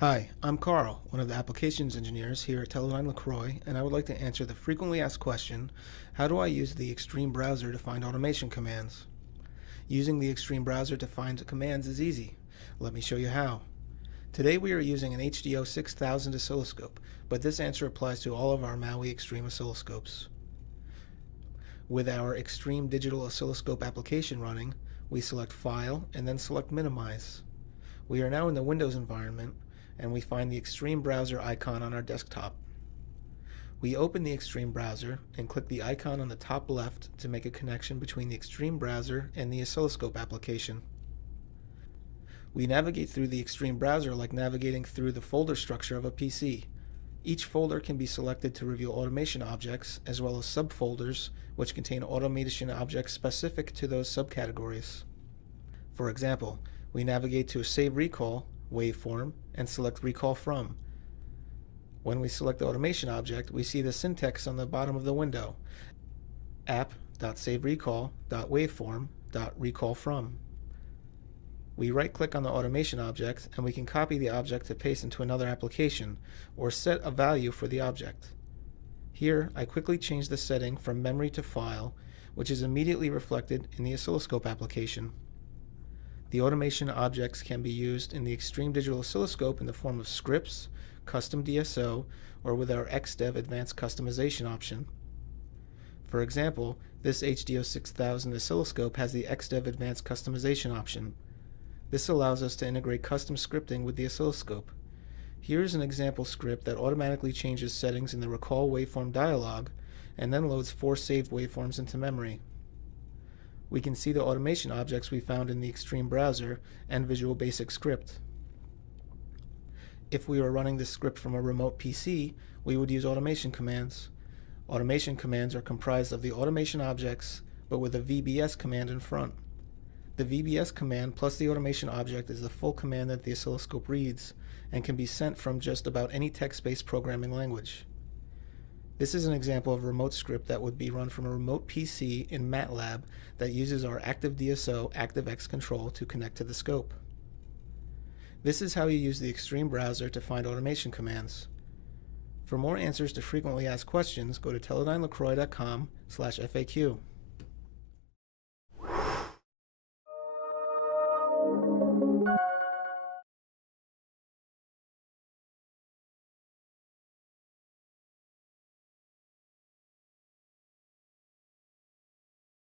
Hi, I'm Carl, one of the applications engineers here at Teledyne LeCroy, and I would like to answer the frequently asked question, how do I use the Xtreme Browser to find automation commands? Using the Xtreme Browser to find commands is easy. Let me show you how. Today we are using an HDO 6000 oscilloscope, but this answer applies to all of our Maui Xtreme oscilloscopes. With our Xtreme Digital Oscilloscope application running, we select File and then select Minimize. We are now in the Windows environment, and we find the Xtreme Browser icon on our desktop. We open the Xtreme Browser and click the icon on the top left to make a connection between the Xtreme Browser and the oscilloscope application. We navigate through the Xtreme Browser like navigating through the folder structure of a PC. Each folder can be selected to reveal automation objects, as well as subfolders, which contain automation objects specific to those subcategories. For example, we navigate to a Save Recall waveform and select Recall From. When we select the automation object, we see the syntax on the bottom of the window: app.saverecall.waveform.recallFrom. We right-click on the automation object, and we can copy the object to paste into another application, or set a value for the object. Here, I quickly change the setting from memory to file, which is immediately reflected in the oscilloscope application. The automation objects can be used in the Xtreme Digital Oscilloscope in the form of scripts, custom DSO, or with our XDev Advanced Customization option. For example, this HDO 6000 oscilloscope has the XDev Advanced Customization option. This allows us to integrate custom scripting with the oscilloscope. Here is an example script that automatically changes settings in the Recall Waveform dialog and then loads 4 saved waveforms into memory. We can see the automation objects we found in the Xtreme Browser and Visual Basic Script. If we were running this script from a remote PC, we would use automation commands. Automation commands are comprised of the automation objects, but with a VBS command in front. The VBS command plus the automation object is the full command that the oscilloscope reads and can be sent from just about any text-based programming language. This is an example of a remote script that would be run from a remote PC in MATLAB that uses our ActiveDSO ActiveX control to connect to the scope. This is how you use the Xtreme Browser to find automation commands. For more answers to frequently asked questions, go to teledynelecroy.com/FAQ.